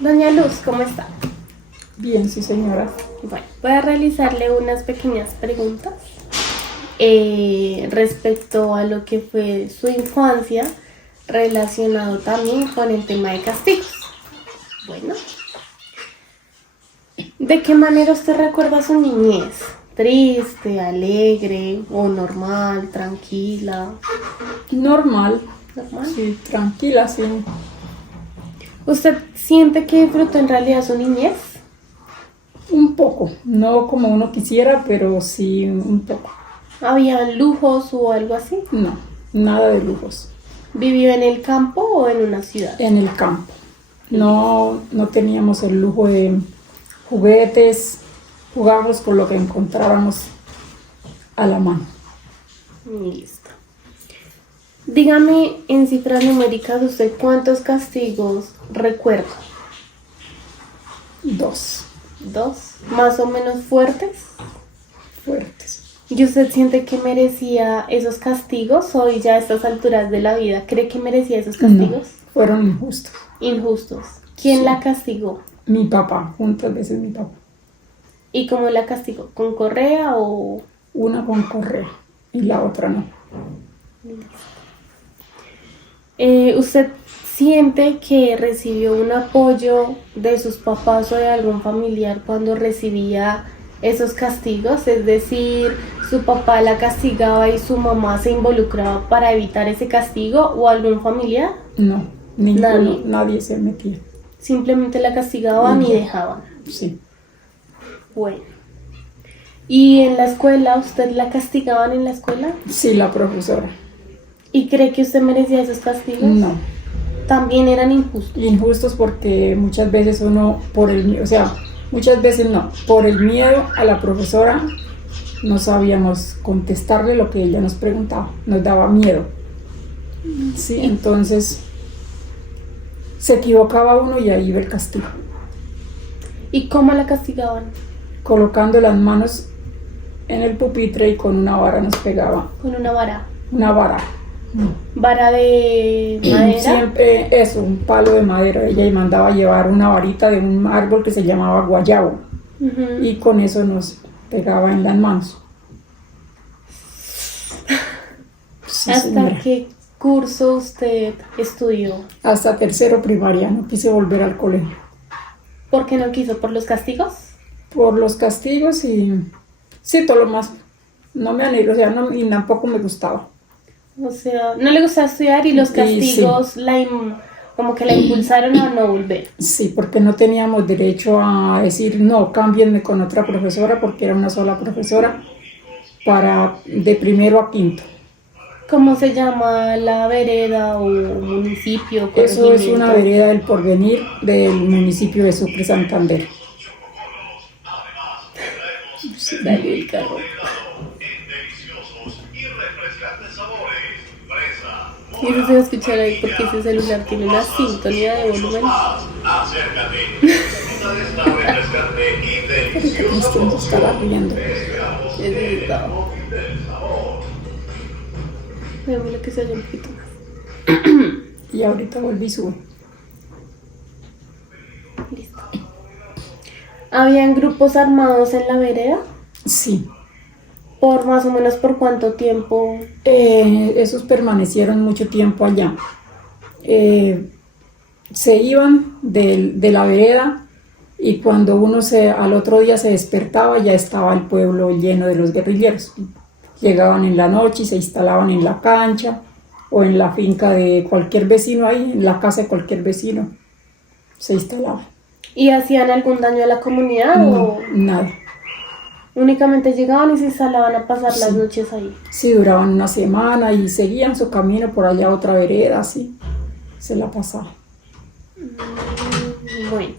Doña Luz, ¿cómo está? Bien, sí, señora. Bueno, voy a realizarle unas pequeñas preguntas respecto a lo que fue su infancia, relacionado también con el tema de castigos. Bueno, ¿de qué manera usted recuerda su niñez? ¿Triste, alegre o normal, tranquila? Normal, ¿Normal? sí, tranquila, sí. ¿Usted siente que disfrutó en realidad su niñez? Un poco, no como uno quisiera, pero sí un poco. ¿Había lujos o algo así? No, nada de lujos. ¿Vivió en el campo o en una ciudad? En el campo. No teníamos el lujo de juguetes, jugábamos con lo que encontrábamos a la mano. Listo. Dígame en cifras numéricas usted cuántos castigos recuerda. 2 ¿Dos? ¿Más o menos fuertes? fuertes. ¿Y usted siente que merecía esos castigos o ya a estas alturas de la vida cree que merecía esos No, castigos? fueron injustos. Injustos. ¿Quién Sí. la castigó? Mi papá, muchas veces mi papá. ¿Y cómo la castigó? ¿Con correa o...? Una con correa y la otra no. ¿Usted siente que recibió un apoyo de sus papás o de algún familiar cuando recibía esos castigos? Es decir, ¿su papá la castigaba y su mamá se involucraba para evitar ese castigo o algún familiar? No, ninguno, nadie se metía. Simplemente la castigaban y Ya. dejaban. Sí. Bueno. ¿Y en la escuela, usted la castigaban en la escuela? Sí, la profesora. ¿Y cree que usted merecía esos castigos? No. También eran injustos. Injustos porque muchas veces uno, muchas veces no, por el miedo a la profesora no sabíamos contestarle lo que ella nos preguntaba, nos daba miedo. Sí, entonces se equivocaba uno y ahí iba el castigo. ¿Y cómo la castigaban? Colocando las manos en el pupitre y con una vara nos pegaba. Con una vara. Una vara. ¿Vara de madera? Siempre eso, un palo de madera. Ella mandaba llevar una varita de un árbol que se llamaba guayabo. Ujú. Y con eso nos pegaba en las manos. Sí, ¿Hasta señora. qué curso usted estudió? Hasta tercero primaria, no quise volver al colegio. ¿Por qué no quiso? ¿Por los castigos? Por los castigos y sí, todo lo más. No me animo, o sea, no, y tampoco me gustaba. O sea, no le gustaba estudiar y los castigos como que la impulsaron a no volver. Sí, porque no teníamos derecho a decir, no, cámbienme con otra profesora, porque era una sola profesora para de primero a quinto. ¿Cómo se llama la vereda o municipio? Eso es Corregimiento? una vereda del Porvenir del municipio de Sucre, Santander. Salió el carro. Y eso se va a escuchar ahí porque ese celular tiene una sintonía de volumen. Cristian se estaba riendo. Ese estaba. Déjame que se oye un poquito más. Y ahorita volví y sube. Listo. ¿Habían grupos armados en la vereda? Sí. ¿Por más o menos por cuánto tiempo? Esos permanecieron mucho tiempo allá. Se iban de la vereda y cuando al otro día se despertaba ya estaba el pueblo lleno de los guerrilleros. Llegaban en la noche y se instalaban en la cancha o en la finca de cualquier vecino ahí, en la casa de cualquier vecino se instalaban. ¿Y hacían algún daño a la comunidad No, o nada. únicamente llegaban y se instalaban a pasar las Sí. noches ahí? Sí, duraban una semana y seguían su camino por allá a otra vereda, así se la pasaban. Bueno.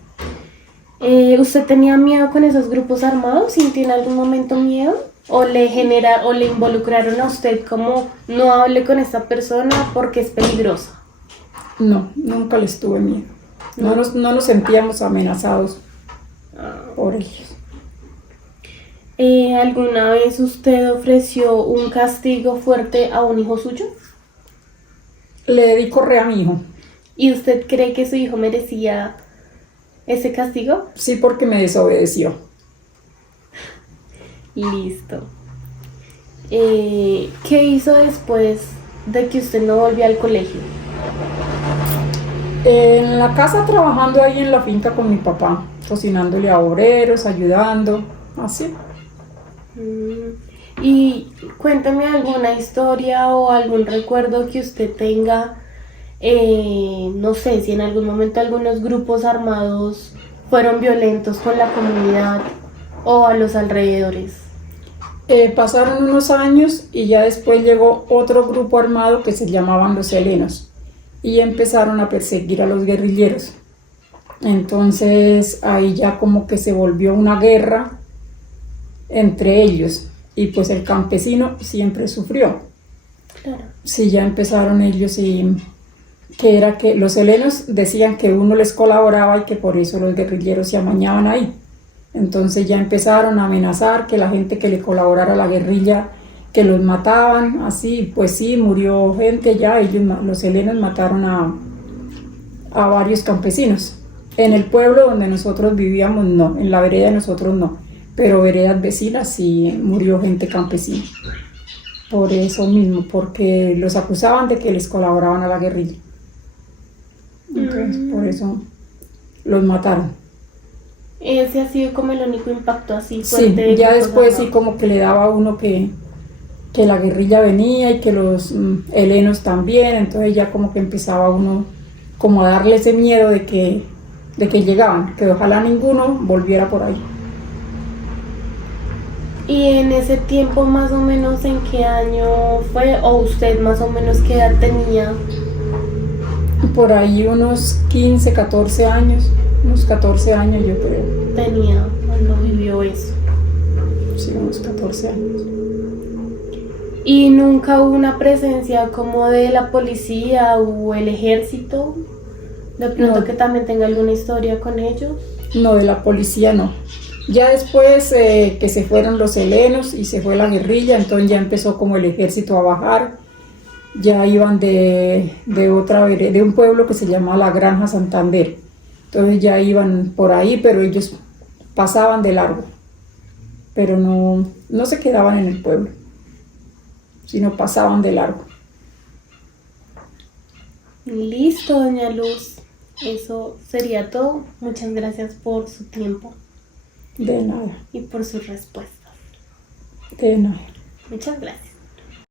¿Usted tenía miedo con esos grupos armados? ¿Sintió en algún momento miedo? ¿O le involucraron a usted como no hable con esta persona porque es peligrosa? No, nunca les tuve miedo. No nos sentíamos amenazados por ellos. ¿Alguna vez usted ofreció un castigo fuerte a un hijo suyo? Le di correa a mi hijo. ¿Y usted cree que su hijo merecía ese castigo? Sí, porque me desobedeció. Listo. ¿Qué hizo después de que usted no volvió al colegio? En la casa trabajando ahí en la finca con mi papá, cocinándole a obreros, ayudando, así. Y cuéntame alguna historia o algún recuerdo que usted tenga, no sé, si en algún momento algunos grupos armados fueron violentos con la comunidad o a los alrededores. Pasaron unos años y ya después llegó otro grupo armado que se llamaban los helenos y empezaron a perseguir a los guerrilleros. Entonces ahí ya como que se volvió una guerra entre ellos y pues el campesino siempre sufrió. Claro. Sí, ya empezaron ellos y que era que los helenos decían que uno les colaboraba y que por eso los guerrilleros se amañaban ahí. Entonces ya empezaron a amenazar que la gente que le colaborara a la guerrilla, que los mataban, así, pues sí, murió gente ya, los helenos mataron a varios campesinos. En el pueblo donde nosotros vivíamos no, en la vereda de nosotros no, pero veredas vecinas sí murió gente campesina. Por eso mismo, porque los acusaban de que les colaboraban a la guerrilla. Entonces, por eso los mataron. Ese ha sido como el único impacto así Sí, fuerte. ya después sí como que le daba a uno que la guerrilla venía y que los helenos también, entonces ya como que empezaba uno como a darle ese miedo de que llegaban, que ojalá ninguno volviera por ahí. ¿Y en ese tiempo más o menos en qué año fue? ¿O usted más o menos qué edad tenía? Por ahí unos 15, 14 años, unos 14 años yo creo. Tenía cuando vivió eso. Sí, unos 14 años. ¿Y nunca hubo una presencia como de la policía o el ejército? De pronto No. que también tenga alguna historia con ellos. No, de la policía no. Ya después que se fueron los helenos y se fue la guerrilla, entonces ya empezó como el ejército a bajar. Ya iban de un pueblo que se llama La Granja Santander. Entonces ya iban por ahí, pero ellos pasaban de largo. Pero no se quedaban en el pueblo, sino pasaban de largo. Listo, doña Luz. Eso sería todo. Muchas gracias por su tiempo De nada, y por sus respuestas. de nada. Muchas gracias.